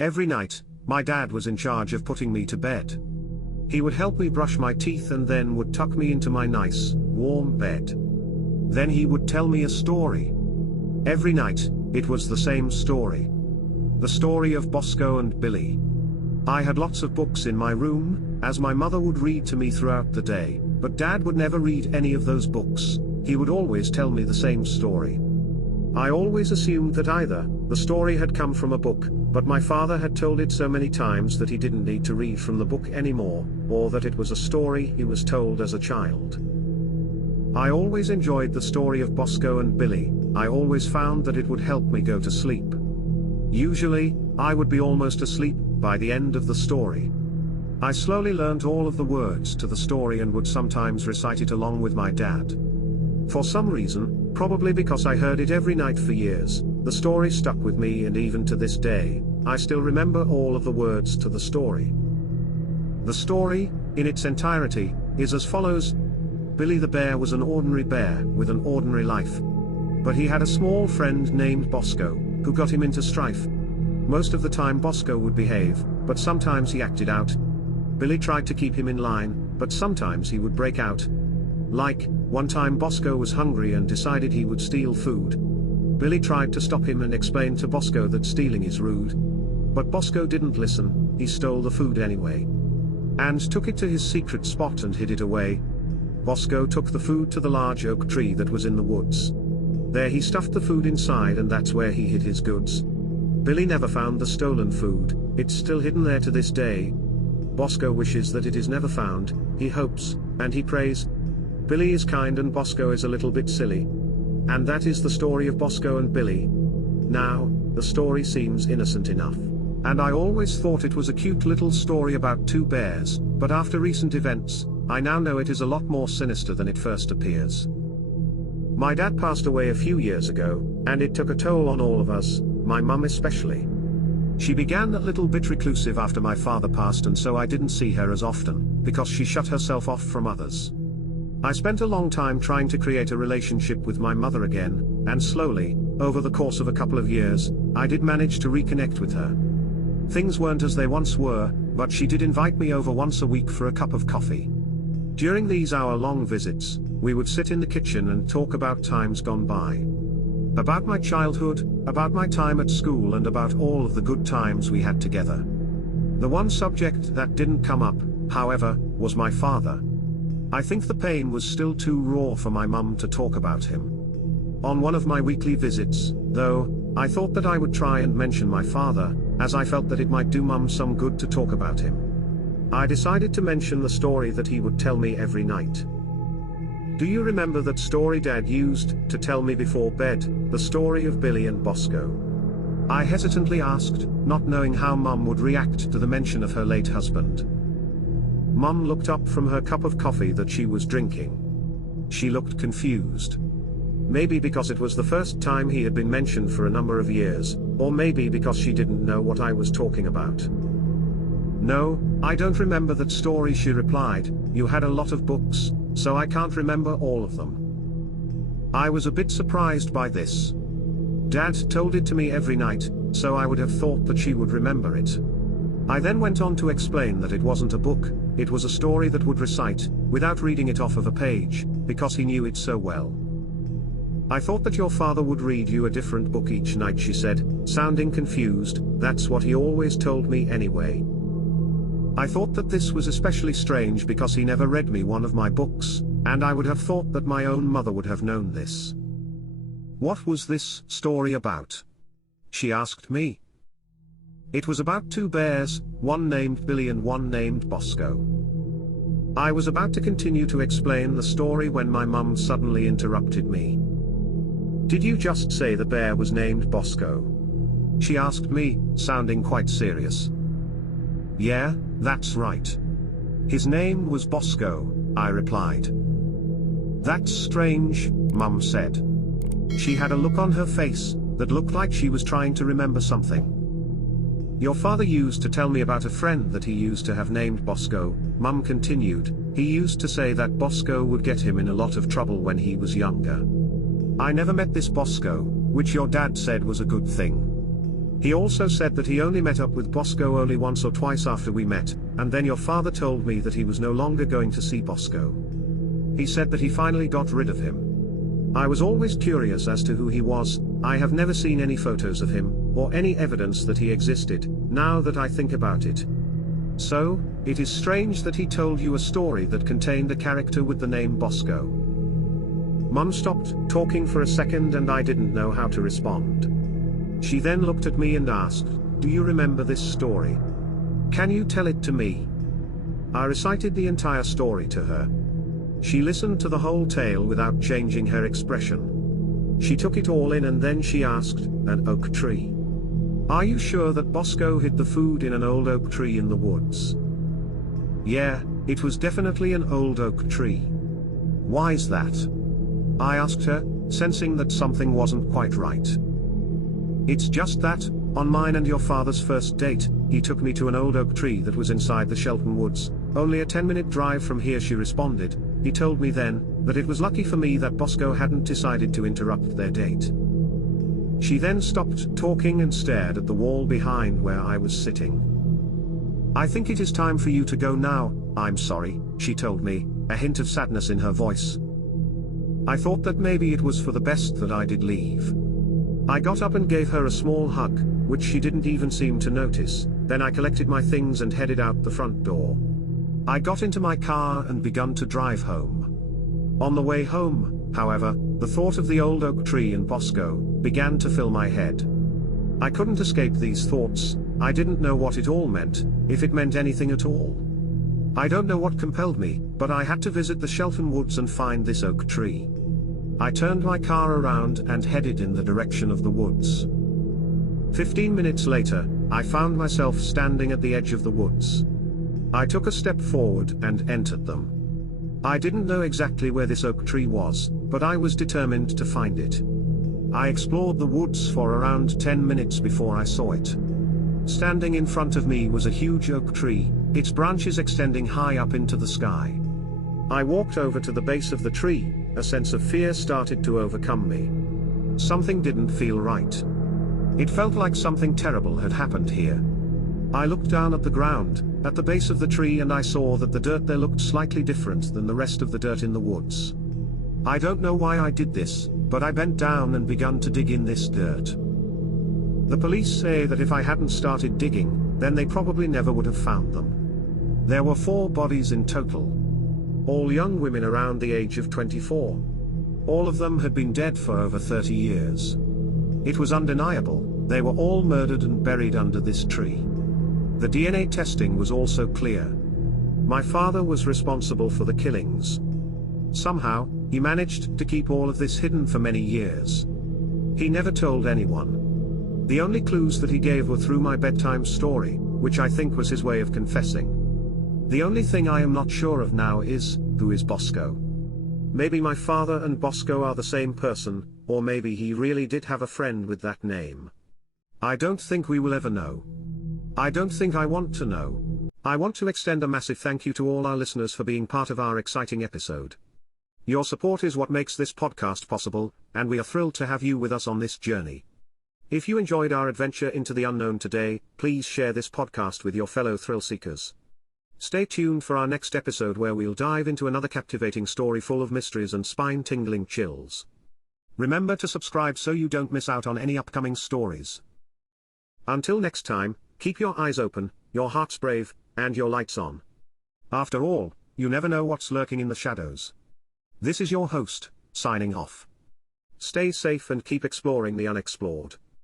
Every night, my dad was in charge of putting me to bed. He would help me brush my teeth and then would tuck me into my nice, warm bed. Then he would tell me a story. Every night, it was the same story. The story of Bosco and Billy. I had lots of books in my room, as my mother would read to me throughout the day, but Dad would never read any of those books. He would always tell me the same story. I always assumed that either the story had come from a book, but my father had told it so many times that he didn't need to read from the book anymore, or that it was a story he was told as a child. I always enjoyed the story of Bosco and Billy. I always found that it would help me go to sleep. Usually, I would be almost asleep by the end of the story. I slowly learned all of the words to the story and would sometimes recite it along with my dad. For some reason, probably because I heard it every night for years, the story stuck with me, and even to this day, I still remember all of the words to the story. The story, in its entirety, is as follows. Billy the bear was an ordinary bear with an ordinary life. But he had a small friend named Bosco, who got him into strife. Most of the time Bosco would behave, but sometimes he acted out. Billy tried to keep him in line, but sometimes he would break out. Like, one time Bosco was hungry and decided he would steal food. Billy tried to stop him and explained to Bosco that stealing is rude. But Bosco didn't listen. He stole the food anyway. And took it to his secret spot and hid it away. Bosco took the food to the large oak tree that was in the woods. There he stuffed the food inside, and that's where he hid his goods. Billy never found the stolen food. It's still hidden there to this day. Bosco wishes that it is never found. He hopes, and he prays. Billy is kind and Bosco is a little bit silly. And that is the story of Bosco and Billy. Now, the story seems innocent enough. And I always thought it was a cute little story about two bears, but after recent events, I now know it is a lot more sinister than it first appears. My dad passed away a few years ago, and it took a toll on all of us, my mum especially. She began a little bit reclusive after my father passed, and so I didn't see her as often, because she shut herself off from others. I spent a long time trying to create a relationship with my mother again, and slowly, over the course of a couple of years, I did manage to reconnect with her. Things weren't as they once were, but she did invite me over once a week for a cup of coffee. During these hour-long visits, we would sit in the kitchen and talk about times gone by. About my childhood, about my time at school, and about all of the good times we had together. The one subject that didn't come up, however, was my father. I think the pain was still too raw for my mum to talk about him. On one of my weekly visits, though, I thought that I would try and mention my father, as I felt that it might do Mum some good to talk about him. I decided to mention the story that he would tell me every night. Do you remember that story Dad used to tell me before bed, the story of Billy and Bosco? I hesitantly asked, not knowing how Mum would react to the mention of her late husband. Mum looked up from her cup of coffee that she was drinking. She looked confused. Maybe because it was the first time he had been mentioned for a number of years, or maybe because she didn't know what I was talking about. No, I don't remember that story, she replied. You had a lot of books, so I can't remember all of them. I was a bit surprised by this. Dad told it to me every night, so I would have thought that she would remember it. I then went on to explain that it wasn't a book, it was a story that would recite, without reading it off of a page, because he knew it so well. I thought that your father would read you a different book each night, she said, sounding confused. That's what he always told me anyway. I thought that this was especially strange because he never read me one of my books, and I would have thought that my own mother would have known this. What was this story about? She asked me. It was about two bears, one named Billy and one named Bosco. I was about to continue to explain the story when my mum suddenly interrupted me. Did you just say the bear was named Bosco? She asked me, sounding quite serious. Yeah, that's right. His name was Bosco, I replied. That's strange, Mum said. She had a look on her face that looked like she was trying to remember something. Your father used to tell me about a friend that he used to have named Bosco, Mum continued. He used to say that Bosco would get him in a lot of trouble when he was younger. I never met this Bosco, which your dad said was a good thing. He also said that he only met up with Bosco only once or twice after we met, and then your father told me that he was no longer going to see Bosco. He said that he finally got rid of him. I was always curious as to who he was. I have never seen any photos of him, or any evidence that he existed, now that I think about it. So, it is strange that he told you a story that contained a character with the name Bosco. Mum stopped talking for a second and I didn't know how to respond. She then looked at me and asked, "Do you remember this story? Can you tell it to me?" I recited the entire story to her. She listened to the whole tale without changing her expression. She took it all in and then she asked, "An oak tree? Are you sure that Bosco hid the food in an old oak tree in the woods?" "Yeah, it was definitely an old oak tree." "Why's that?" I asked her, sensing that something wasn't quite right. "It's just that, on mine and your father's first date, he took me to an old oak tree that was inside the Shelton Woods, only a 10-minute drive from here," she responded. "He told me then, that it was lucky for me that Bosco hadn't decided to interrupt their date." She then stopped talking and stared at the wall behind where I was sitting. "I think it is time for you to go now, I'm sorry," she told me, a hint of sadness in her voice. I thought that maybe it was for the best that I did leave. I got up and gave her a small hug, which she didn't even seem to notice. Then I collected my things and headed out the front door. I got into my car and begun to drive home. On the way home, however, the thought of the old oak tree and Bosco began to fill my head. I couldn't escape these thoughts. I didn't know what it all meant, if it meant anything at all. I don't know what compelled me, but I had to visit the Shelton Woods and find this oak tree. I turned my car around and headed in the direction of the woods. 15 minutes later, I found myself standing at the edge of the woods. I took a step forward and entered them. I didn't know exactly where this oak tree was, but I was determined to find it. I explored the woods for around 10 minutes before I saw it. Standing in front of me was a huge oak tree, its branches extending high up into the sky. I walked over to the base of the tree. A sense of fear started to overcome me. Something didn't feel right. It felt like something terrible had happened here. I looked down at the ground, at the base of the tree, and I saw that the dirt there looked slightly different than the rest of the dirt in the woods. I don't know why I did this, but I bent down and began to dig in this dirt. The police say that if I hadn't started digging, then they probably never would have found them. There were 4 bodies in total. All young women around the age of 24. All of them had been dead for over 30 years. It was undeniable, they were all murdered and buried under this tree. The DNA testing was also clear. My father was responsible for the killings. Somehow, he managed to keep all of this hidden for many years. He never told anyone. The only clues that he gave were through my bedtime story, which I think was his way of confessing. The only thing I am not sure of now is, who is Bosco? Maybe my father and Bosco are the same person, or maybe he really did have a friend with that name. I don't think we will ever know. I don't think I want to know. I want to extend a massive thank you to all our listeners for being part of our exciting episode. Your support is what makes this podcast possible, and we are thrilled to have you with us on this journey. If you enjoyed our adventure into the unknown today, please share this podcast with your fellow thrill seekers. Stay tuned for our next episode where we'll dive into another captivating story full of mysteries and spine-tingling chills. Remember to subscribe so you don't miss out on any upcoming stories. Until next time, keep your eyes open, your hearts brave, and your lights on. After all, you never know what's lurking in the shadows. This is your host, signing off. Stay safe and keep exploring the unexplored.